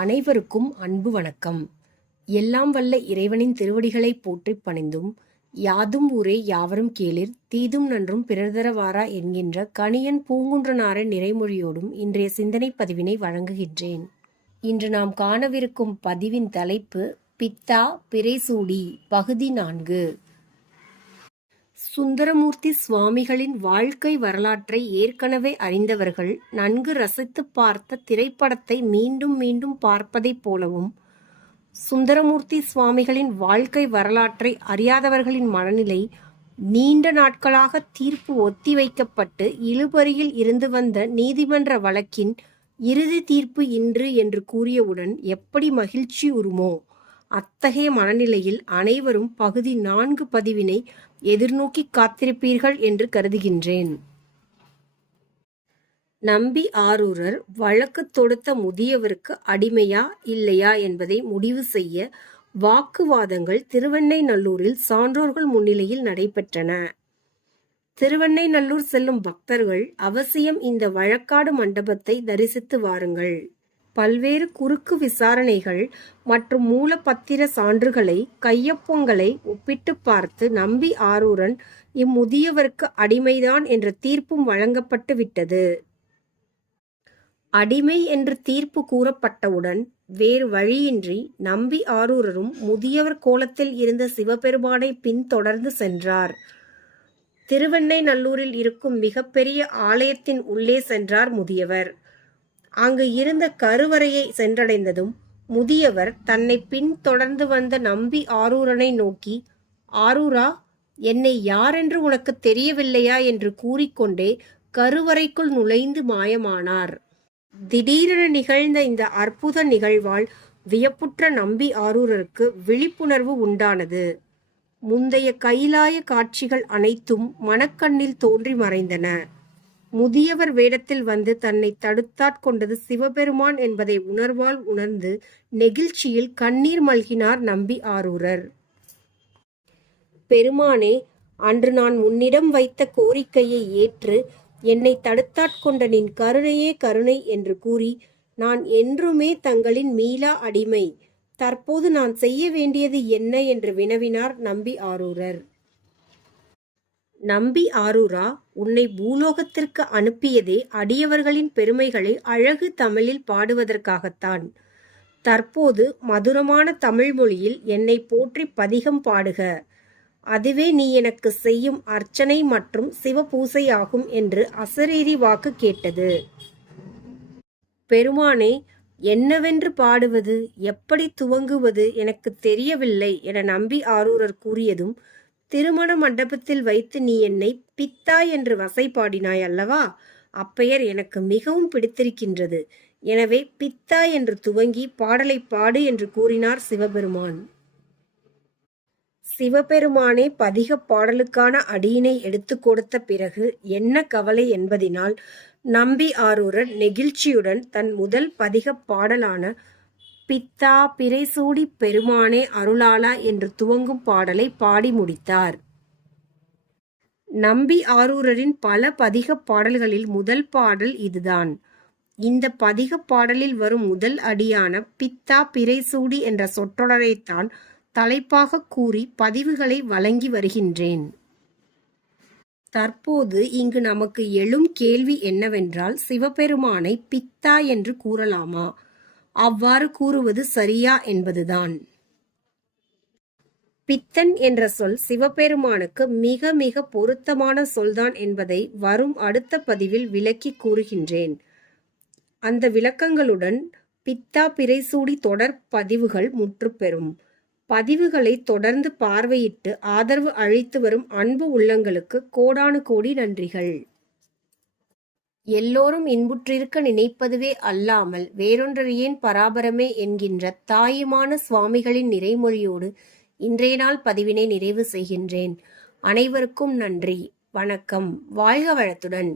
அனைவருக்கும் அன்பு வணக்கம். எல்லாம் வல்ல இறைவனின் திருவடிகளை போற்றி பணிந்தும் யாதும் ஊரே யாவரும் கேளிர் தீதும் நன்றும் பிறர்தரவாரா என்கின்ற கணியன் பூங்குன்றனாரின் நிறைமொழியோடும் இன்றைய சிந்தனை பதிவினை வழங்குகின்றேன். இன்று நாம் காணவிருக்கும் பதிவின் தலைப்பு பித்தா பிறைசூடி பகுதி நான்கு. சுந்தரமூர்த்தி சுவாமிகளின் வாழ்க்கை வரலாற்றை ஏற்கனவே அறிந்தவர்கள் நன்கு ரசித்துப் பார்த்த திரைப்படத்தை மீண்டும் மீண்டும் பார்ப்பதைப் போலவும் சுந்தரமூர்த்தி சுவாமிகளின் வாழ்க்கை வரலாற்றை அறியாதவர்களின் மனநிலை நீண்ட நாட்களாக தீர்ப்பு ஒத்திவைக்கப்பட்டு இழுபறியில் இருந்து வந்த நீதிமன்ற வழக்கின் இறுதி தீர்ப்பு இன்று என்று கூறியவுடன் எப்படி மகிழ்ச்சி உருமோ? அத்தகைய மனநிலையில் அனைவரும் பகுதி நான்கு பதிவினை எதிர்நோக்கி காத்திருப்பீர்கள் என்று கருதுகின்றேன். நம்பி ஆரூரர் வழக்கு தொடுத்த முதியவருக்கு அடிமையா இல்லையா என்பதை முடிவு செய்ய வாக்குவாதங்கள் திருவெண்ணைநல்லூரில் சான்றோர்கள் முன்னிலையில் நடைபெற்றன. திருவெண்ணைநல்லூர் செல்லும் பக்தர்கள் அவசியம் இந்த வழக்காடு மண்டபத்தை தரிசித்து வாருங்கள். பல்வேறு குறுக்கு விசாரணைகள் மற்றும் மூலப்பத்திர சான்றுகளை கையொப்பங்களை ஒப்பிட்டு பார்த்து நம்பி ஆரூரன் இம்முதியவருக்கு அடிமைதான் என்ற தீர்ப்பும் வழங்கப்பட்டு விட்டது. அடிமை என்று தீர்ப்பு கூறப்பட்டவுடன் வேறு வழியின்றி நம்பி ஆரூரரும் முதியவர் கோலத்தில் இருந்த சிவபெருமானை பின்தொடர்ந்து சென்றார். திருவெண்ணைநல்லூரில் இருக்கும் மிகப்பெரிய ஆலயத்தின் உள்ளே சென்றார் முதியவர். அங்கு இருந்த கருவறையை சென்றடைந்ததும் முதியவர் தன்னை பின்தொடர்ந்து வந்த நம்பி ஆரூரனை நோக்கி ஆரூரா என்னை யாரென்று உனக்கு தெரியவில்லையா? என்று கூறிக்கொண்டே கருவறைக்குள் நுழைந்து மாயமானார். திடீரென நிகழ்ந்த இந்த அற்புத நிகழ்வால் வியப்புற்ற நம்பி ஆரூரருக்கு விழிப்புணர்வு உண்டானது. முந்தைய கைலாய காட்சிகள் அனைத்தும் மனக்கண்ணில் தோன்றி மறைந்தன. முதியவர் வேடத்தில் வந்து தன்னை தடுத்தாட்கொண்டது சிவபெருமான் என்பதை உணர்வால் உணர்ந்து நெகிழ்ச்சியில் கண்ணீர் மல்கினார் நம்பி ஆரூரர். பெருமானே அன்று நான் உன்னிடம் வைத்த கோரிக்கையை ஏற்று என்னை தடுத்தாட்கொண்ட நின் கருணையே கருணை என்று கூறி நான் என்றுமே தங்களின் மீளா அடிமை. தற்போது நான் செய்ய வேண்டியது என்ன என்று வினவினார் நம்பி ஆரூரர். நம்பி ஆரூரா உன்னை பூலோகத்திற்கு அனுப்பியதே அடியவர்களின் பெருமைகளை அழகு தமிழில் பாடுவதற்காகத்தான். தற்போது மதுரமான தமிழ் மொழியில் என்னை போற்றி பதிகம் பாடுக. அதுவே நீ எனக்கு செய்யும் அர்ச்சனை மற்றும் சிவபூசையாகும் என்று அசரீரி வாக்கு கேட்டது. பெருமானே என்னவென்று பாடுவது எப்படி துவங்குவது எனக்கு தெரியவில்லை என நம்பி ஆரூரர் கூறியதும் திருமண மண்டபத்தில் வைத்து நீ என்னை பித்தா என்று வசை பாடினாய் அல்லவா? அப்பெயர் எனக்கு மிகவும் பிடித்திருக்கின்றது. எனவே பித்தா என்று துவங்கி பாடலை பாடு என்று கூறினார் சிவபெருமான். சிவபெருமானே பதிக பாடலுக்கான அடியினை எடுத்து கொடுத்த பிறகு என்ன கவலை என்பதினால் நம்பி ஆரூரன் நெகிழ்ச்சியுடன் தன் முதல் பதிக பாடலான பித்தா பிறைசூடி பெருமானே அருளாளா என்று துவங்கும் பாடலை பாடி முடித்தார். நம்பி ஆரூரரின் பல பதிக பாடல்களில் முதல் பாடல் இதுதான். இந்த பதிக பாடலில் வரும் முதல் அடியான பித்தா பிறைசூடி என்ற சொற்றொடரைத்தான் தலைப்பாக கூறி பதிவுகளை வழங்கி வருகின்றேன். தற்போது இங்கு நமக்கு எழும் கேள்வி என்னவென்றால் சிவபெருமானை பித்தா என்று கூறலாமா? அவ்வாறு கூறுவது சரியா என்பதுதான். பித்தன் என்ற சொல் சிவபெருமானுக்கு மிக மிக பொருத்தமான சொல்தான் என்பதை வரும் அடுத்த பதிவில் விளக்கி கூறுகின்றேன். அந்த விளக்கங்களுடன் பித்தா பிறைசூடி தொடர் பதிவுகள் முற்றுப்பெறும் பதிவுகளை தொடர்ந்து பார்வையிட்டு ஆதரவு அளித்து வரும் அன்பு உள்ளங்களுக்கு கோடானு கோடி நன்றிகள். எல்லோரும் இன்புற்றிருக்க நினைப்பதுவே அல்லாமல் வேறொன்றறியேன் பராபரமே என்கின்ற தாயுமான சுவாமிகளின் நிறைமொழியோடு இன்றைய நாள் பதிவினை நிறைவு செய்கின்றேன். அனைவருக்கும் நன்றி. வணக்கம். வாழ்க வளத்துடன்.